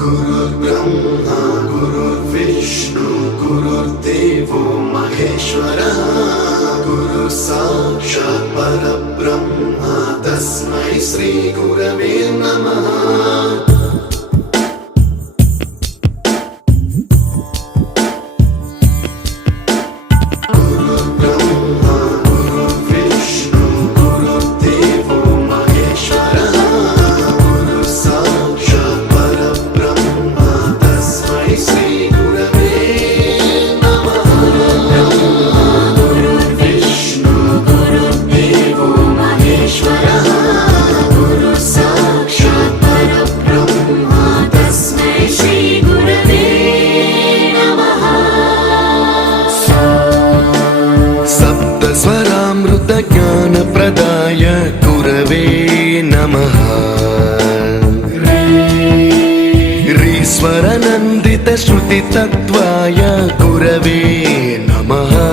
गुरुर्ब्रह्मा गुरुर्विष्णु गुरुर्देवो महेश्वरः गुरु साक्षात् परब्रह्म तस्मै श्री गुरवे नमः। ज्ञानप्रदाय गुरवे नमः। ह्रीश्वरनन्दित श्रुतितत्त्वाय गुरवे नमः।